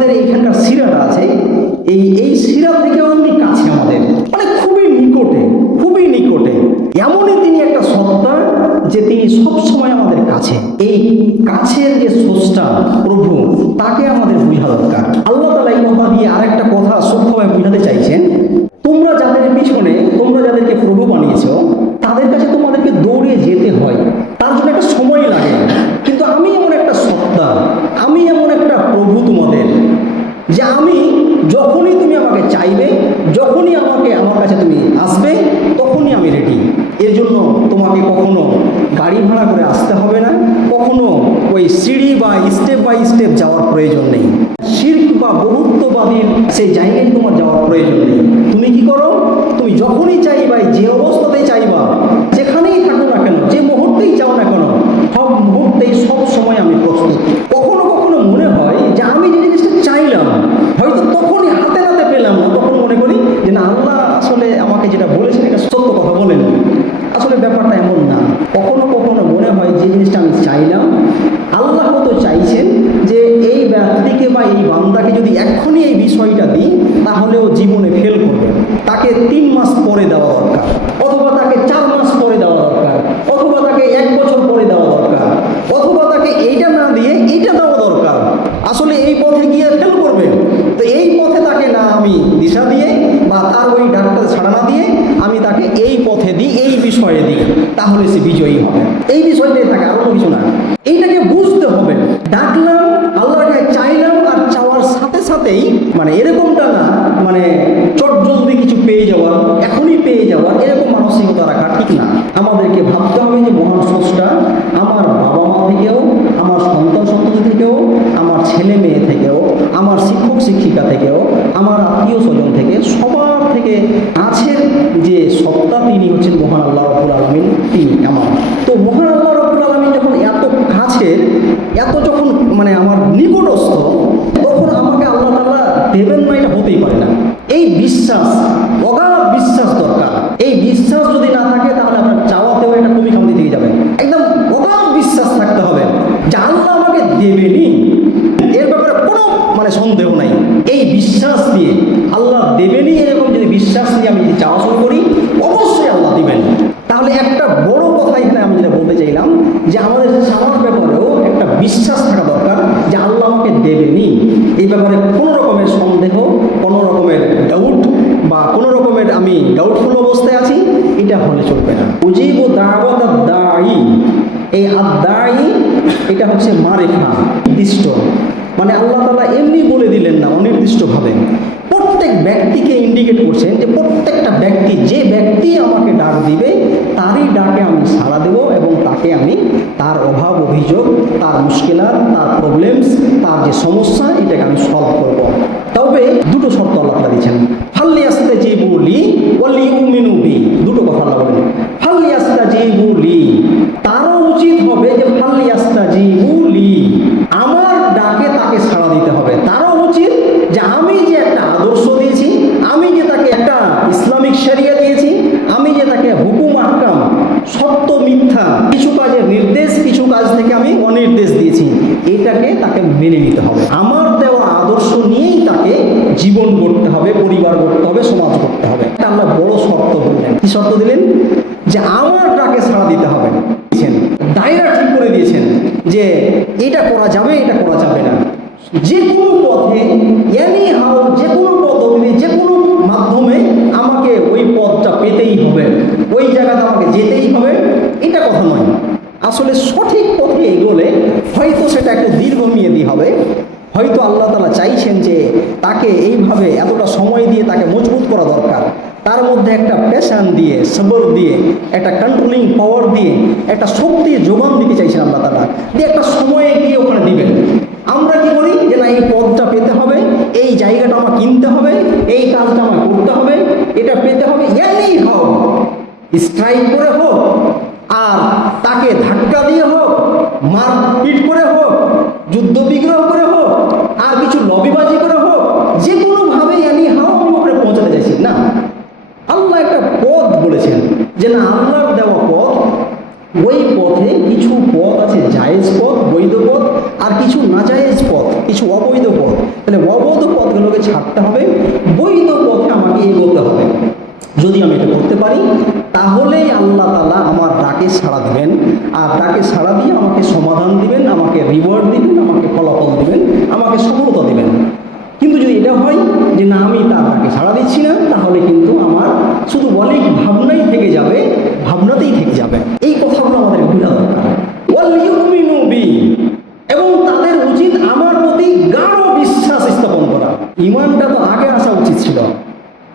আমাদের এইখানকার সিরাটা আছে, এই এই সিরা থেকেও উনি কাছে আমাদের। মানে খুবই নিকটে খুবই নিকটে। এমনই তিনি একটা সত্তা যে তিনি সব সময় আমাদের কাছে। এই কাছের যে স্রষ্টা প্রভু, তাকে আমাদের বোঝা দরকার। আল্লাহ তালা এই কথা দিয়ে আরেকটা কথা সবসময় বোঝাতে চাইছেন, তোমরা যাদের পিছনে, তোমরা যাদেরকে প্রভু বানিয়েছো, তাদের কাছে তোমাদেরকে দৌড়ে যেতে হয়। তার জন্য একটা সময় লাগে কিন্তু আমি এমন একটা সত্তা আমি এমন একটা প্রভু তোমাদের যে আমি যখনই তুমি আমাকে চাইবে, যখনই আমাকে, আমার কাছে তুমি আসবে, তখনই আমি রেডি এর জন্য তোমাকে কখনো গাড়ি ভাড়া করে আসতে হবে না, কখনো ওই সিঁড়ি বা স্টেপ বাই স্টেপ যাওয়ার প্রয়োজন নেই। শির্ক বা বহুত্ববাদীর সেই জায়গায় তোমার যাওয়ার প্রয়োজন নেই। তুমি কি করো? তুমি যখনই চাইবা, যে অবস্থাতেই চাইবা, যেখানেই থাকো না কেন, যে মুহূর্তেই চাও না কেন, সব মুহূর্তেই সব সময় আমি প্রস্তুত কখনো কখনো মনে হয় যে আমি যে জিনিসটা চাইলাম হয়তো তখনই হাতে নাতে পেলাম না তখন মনে করি যে না আল্লাহ আসলে আমাকে যেটা বলেছেন এটা সত্য কথা বলেন আসলে ব্যাপারটা এমন না কখনো কখনো মনে হয় যে জিনিসটা আমি চাইলাম আল্লাহ তো চাইছেন যে এই ব্যক্তিকে বা এই বান্দাকে যদি এক্ষুনি এই বিষয়টা দিই তাহলেও জীবনে ফেল করবে। তাকে তিন মাস পরে দেওয়া দরকার, অথবা তাকে চার মাস পরে দেওয়া দরকার, অথবা তাকে এক বছর পরে দেওয়া দরকার, অথবা তাকে এইটা না দিয়ে এইটা দেওয়া দরকার। আসলে এই পথে গিয়ে ফেল করবে। তো এই পথে তাকে না আমি দিশা দিয়ে বা তার ওই ডাক্তার ছাড়া দিয়ে আমি তাকে এই পথে দিই, এই বিষয়ে দিই, তাহলে সে বিজয়ী হবে। এই বিষয়টাই থাকে আরও কিছু না। থেকেও, আমার ছেলে মেয়ে থেকেও, আমার শিক্ষক শিক্ষিকা থেকেও, আমার আত্মীয় স্বজন থেকে, সবার থেকে কাছের যে সত্তা, তিনি হচ্ছেন মহান আল্লাহ রবুল আলমিন, তিনি আমার। তো মহান আল্লাহ রবুল আলমিন যখন এত কাছের, এত যখন মানে আমার নিকটস্থ, তখন আমাকে আল্লাহ তাআলা দেবেন না, এটা হতেই পারে না। এই বিশ্বাস অগাধ বিশ্বাস দরকার এই বিশ্বাস যদি না থাকে তাহলে আপনার চাওয়াতেও একটা কমি খামতি থেকে যাবে একদম অগাধ বিশ্বাস থাকতে হবে যে আল্লাহ আমাকে দেবেনি এর ব্যাপারে কোনো মানে সন্দেহ নাই এই বিশ্বাস দিয়ে আল্লাহ দেবেনি এরকম যদি বিশ্বাস নিয়ে আমি যদি চাওয়া শুরু করি অবশ্যই আল্লাহ দিবেন তাহলে একটা বড় কথা এখানে আমি যেটা বলতে চাইলাম যে আমাদের চাওয়ার ব্যাপারেও একটা বিশ্বাস থাকা দরকার যে আল্লাহ আমাকে দেবেনি এই ব্যাপারে কোনো রকমের সন্দেহ, কোনো রকমের ডাউট বা কোনো রকমের আমি ডাউটফুল অবস্থায় আছি, এটা হলে চলবে না। উজিব দাওয়াত দায়ী এই আদায়ী এটা হচ্ছে মারেফা, নির্দিষ্ট। মানে আল্লাহ তালা এমনি বলে দিলেন না, অনির্দিষ্টভাবে। প্রত্যেক ব্যক্তিকে ইন্ডিকেট করছেন যে প্রত্যেকটা ব্যক্তি যে ব্যক্তি আমাকে ডাক দিবে, তারই ডাকে আমি সাড়া দেব এবং তাকে আমি তার অভাব, অভিযোগ, তার মুশকিলাত, তার প্রবলেমস তার যে সমস্যা, এটাকে আমি সলভ করব। তবে দুটো শর্ত আল্লাহ তালা দিচ্ছেন ফাল্লি আসতে যে বলি ওলি উমিনু বি। দুটো কথা আল্লাহ বলেন। ফাল্লি আসতে যে বলি তারও তাকে মেনে নিতে হবে। আমার দেওয়া আদর্শ নিয়েই তাকে জীবন গড়তে হবে, পরিবার গড়তে হবে, সমাজ গড়তে হবে। এটা আমরা বড় শর্ত বললেন কি শর্ত দিলেন? যে আমার তাকে সাড়া দিতে হবে। দায়রা ঠিক করে দিয়েছেন যে এটা করা যাবে, এটা করা যাবে না। যে কোনো পথে এনি হাও যে কোনো আসলে সঠিক পথে এগোলে হয়তো সেটা একটু দীর্ঘমেয়াদী হবে। হয়তো আল্লাহ তালা চাইছেন যে তাকে এইভাবে এতটা সময় দিয়ে তাকে মজবুত করা দরকার। তার মধ্যে একটা প্যাশান দিয়ে সবর দিয়ে, একটা কন্ট্রোলিং পাওয়ার দিয়ে, একটা শক্তি যোগান দিতে চাইছেন আল্লাহ তালা দিয়ে একটা সময়ে গিয়ে ওখানে দিবেন। আমরা কি করি যে না, এই পদটা পেতে হবে, এই জায়গাটা আমার কিনতে হবে, এই কাজটা আমার করতে হবে, এটা পেতে হবে এমনি হোক স্ট্রাইক করে হোক, আর তাকে ধাক্কা দিয়ে হোক, মারপিট করে হোক, যুদ্ধ বিগ্রহ করে হোক, আর কিছু লবিবাজি করে হোক, যে কোনোভাবে এনি হাও আমি ওখানে পৌঁছাতে চাইছি না। আল্লাহ একটা পথ বলেছেন যে না, আল্লাহর দেওয়া পথ, ওই পথে কিছু পথ আছে, জায়েজ পথ, বৈধ পথ, আর কিছু না জায়েজ পথ, কিছু অবৈধ পথ। তাহলে অবৈধ পথগুলোকে ছাড়তে হবে, বৈধ পথে আমাকে এগোতে হবে। যদি আমি এটা করতে পারি, তাহলেই আল্লাহ তালা সাড়া দিবেন। আর তাকে সাড়া দিয়ে আমাকে সমাধান দিবেন, আমাকে রিওয়ার্ড দিবেন, আমাকে ফলাফল দিবেন, আমাকে সফলতা দিবেন। কিন্তু যদি এটা হয় যে না, আমি তা তাকে সাড়া দিচ্ছি না, তাহলে কিন্তু আমার শুধু অনেক ভাবনাই থেকে যাবে, ভাবনাতেই থেকে যাবে। এই কথাগুলো আমাদের বোঝা দরকার ওয়াল ইউমিনু বি এবং তাদের উচিত আমার প্রতি গাঢ় বিশ্বাস স্থাপন করা ইমানটা তো আগে আসা উচিত ছিল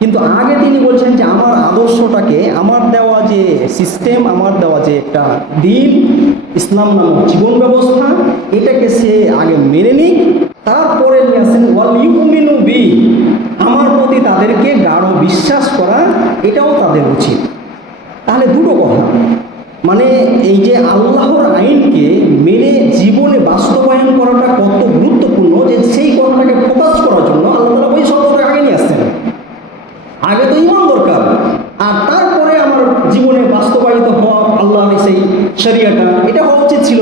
কিন্তু আগে তিনি বলছেন যে আমার আদর্শটাকে, আমার দেওয়া যে সিস্টেম আমার দেওয়া যে একটা দিন, ইসলাম নামক জীবন ব্যবস্থা, এটাকে সে আগে মেনে নিক, তারপরে বি আমার প্রতি তাদেরকে গাঢ় বিশ্বাস করা, এটাও তাদের উচিত। তাহলে দুটো কথা। মানে এই যে আল্লাহর আইনকে মেনে জীবনে বাস্তবায়ন করাটা কত গুরুত্বপূর্ণ, যে সেই কথাটাকে ফোকাস করার জন্য আল্লাহ তালা ওই শব্দটা আগে নিয়ে আসছেন আগে তো ইমান দরকার আর তারপরে আমার জীবনে বাস্তবায়িত হওয়া আল্লাহর সেই শরিয়াটা এটা হওয়া উচিত ছিল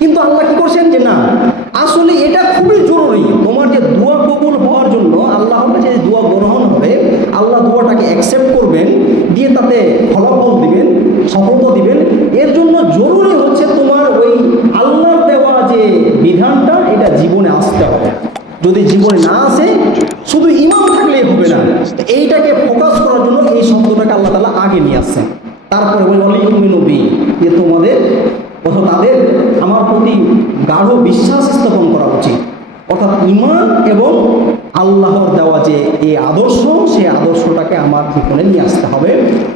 কিন্তু আল্লাহ কি করছেন যে না আসলে এটা খুবই জরুরি তোমার যে দোয়া কবুল হওয়ার জন্য আল্লাহর কাছে যে দোয়া গ্রহণ হবে আল্লাহ দোয়াটাকে অ্যাকসেপ্ট করবেন দিয়ে তাতে ফলাফল দিবেন সফলতা দিবেন এর জন্য জরুরি হচ্ছে তোমার ওই আল্লাহর দেওয়া যে বিধানটা এটা জীবনে আসতে হবে যদি জীবনে না আসে, শুধু ইমাম থাকলেই হবে না। এইটাকে ফোকাস করার জন্য এই শব্দটাকে আল্লাহ তালা আগে নিয়ে আসছেন। তারপরে বলে নবী যে তোমাদের, অথবা তাদের আমার প্রতি গাঢ় বিশ্বাস স্থাপন করা উচিত। অর্থাৎ ইমান এবং আল্লাহর দেওয়া যে এই আদর্শ, সেই আদর্শটাকে আমার জীবনে নিয়ে আসতে হবে।